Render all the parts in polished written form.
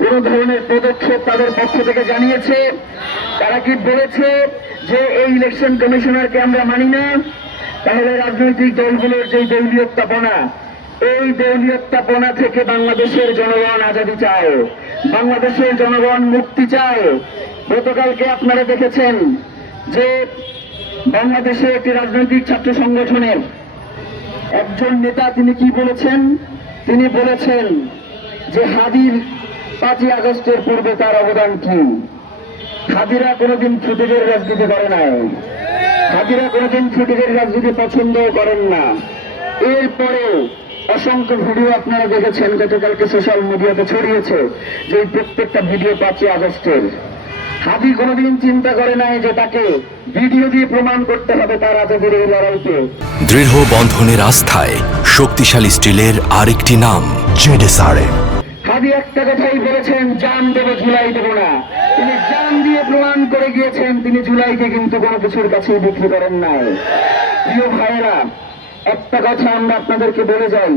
কোন ধরনের পদক্ষেপ তাদের পক্ষ থেকে জানিয়েছে? তারা কি বলেছে যে এই ইলেকশন কমিশনারকে আমরা মানি না? তাহলে রাজনৈতিক দলগুলোর যে দলীয়তাপনা, এই দলীয়তাপনা থেকে বাংলাদেশের জনগণ আজাদী চায়, বাংলাদেশের জনগণ মুক্তি চায়। গতকালকে আপনারা দেখেছেন যে বাংলাদেশে একটি রাজনৈতিক ছাত্র সংগঠনের একজন নেতা তিনি কি বলেছেন? তিনি বলেছেন যে হাদির 5ই আগস্টের পূর্বে তার অবদান কি? হাদিরা কোনোদিন ফুটেজের রাজনীতি করে নাই, হাদিরা কোনোদিন ফুটেজের রাজনীতি পছন্দ করেন না। এরপরেও অসংখ্য ভিডিও আপনারা দেখেছেন, গতকালকে সোশ্যাল মিডিয়াতে ছড়িয়েছে যে প্রত্যেকটা ভিডিও 5ই আগস্টের। হাদি কোনোদিন চিন্তা করে নাই যে তাকে ভিডিও দিয়ে প্রমাণ করতে হবে তার আজাদের এই লড়াইকে। দৃঢ় বন্ধনের আস্থায় শক্তিশালী স্টিলের আরেকটি নাম জেডএসআরএম। হাদি একটা কথাই বলেছেন, জান দেব জুলাই দেব না। তিনি জান দিয়ে প্রমাণ করে গিয়েছেন তিনি জুলাইকে কিন্তু কোনো কিছুর কাছেই বিক্রি করেন নাই। প্রিয় ভাইয়েরা, একটা কথা আমরা আপনাদেরকে বলে যাই,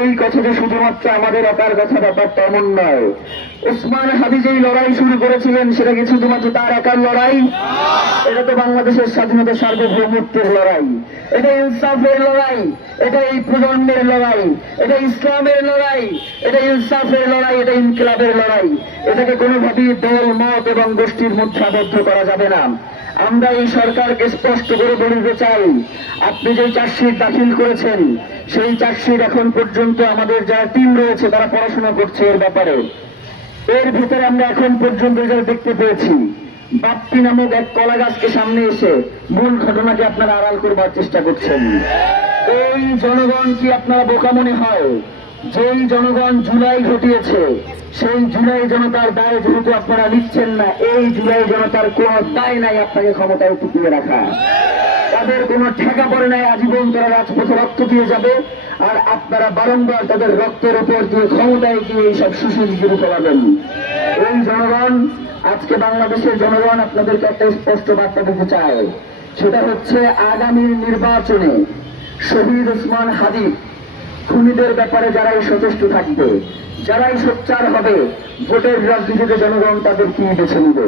এই কথা যে শুধুমাত্র আমাদের একার কথা, ব্যাপারটা এমন নয়। ওসমান হাদি যেই লড়াই শুরু করেছিলেন সেটা কি শুধুমাত্র তার একার লড়াই? এটা তো বাংলাদেশের স্বাধীনতা সার্বভৌমত্বের লড়াই, এটা ইনসাফের লড়াই, এটা এই প্রজন্মের লড়াই, এটা ইসলামের লড়াই, এটা ইনসাফের লড়াই, এটা ইনকিলাবের লড়াই। এটাকে কোনোভাবেই দল, মত এবং গোষ্ঠীর মধ্যে আবদ্ধ করা যাবে না। আমরা এই সরকারকে স্পষ্ট করে বলতে চাই, আপনি যে চার্জশিট দাখিল করেছেন সেই চার্জশিট এখন পর্যন্ত আমাদের যারা টিম রয়েছে তারা পড়াশোনা করছে এর ব্যাপারে। এর ভিতরে আমরা এখন পর্যন্ত রেজাল্ট দেখতে পেয়েছি, বাপ্পি নামক এক কলা গাছকে সামনে এসে মূল ঘটনাকে আপনারা আড়াল করবার চেষ্টা করছেন। এই জনগণ কি আপনারা বোকা মনে হয়? যেই জনগণ জুলাই ঘটিয়েছে সেই জুলাই জনতার দায় যেহেতু আপনারা নিচ্ছেন না, এই জুলাই জনতার কোন দায় নাই আপনাকে ক্ষমতায় টিকিয়ে রাখা। তাদের কোনো ঠেকা পড়ে নাই আজীবন তারা রাজপথে রক্ত দিয়ে যাবে, আর আপনারা বারংবার তাদের রক্তের উপর দিয়ে ক্ষমতায় গিয়ে এইসব সুশীলগিরি করাবেন। এই জনগণ, আজকে বাংলাদেশের জনগণ আপনাদেরকে একটা স্পষ্ট বার্তা দিতে চায়, সেটা হচ্ছে আগামী নির্বাচনে শহীদ ওসমান হাদি খুনিদের ব্যাপারে যারাই সচেষ্ট থাকবে, যারাই সোচ্চার হবে, ভোটের রাজনীতিতে জনগণ তাদের কি বেছে নেবে।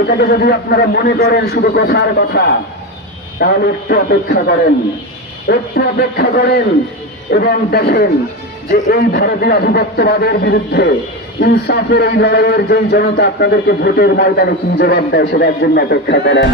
এটাকে যদি আপনারা মনে করেন শুধু কথার কথা, তাহলে একটু অপেক্ষা করেন, একটু অপেক্ষা করেন এবং দেখেন যে এই ভারতীয় আধিপত্যবাদের বিরুদ্ধে ইনসাফের এই লড়াইয়ের যেই জনতা আপনাদেরকে ভোটের ময়দানে কি জবাব দেয়, সেটার জন্য অপেক্ষা করেন।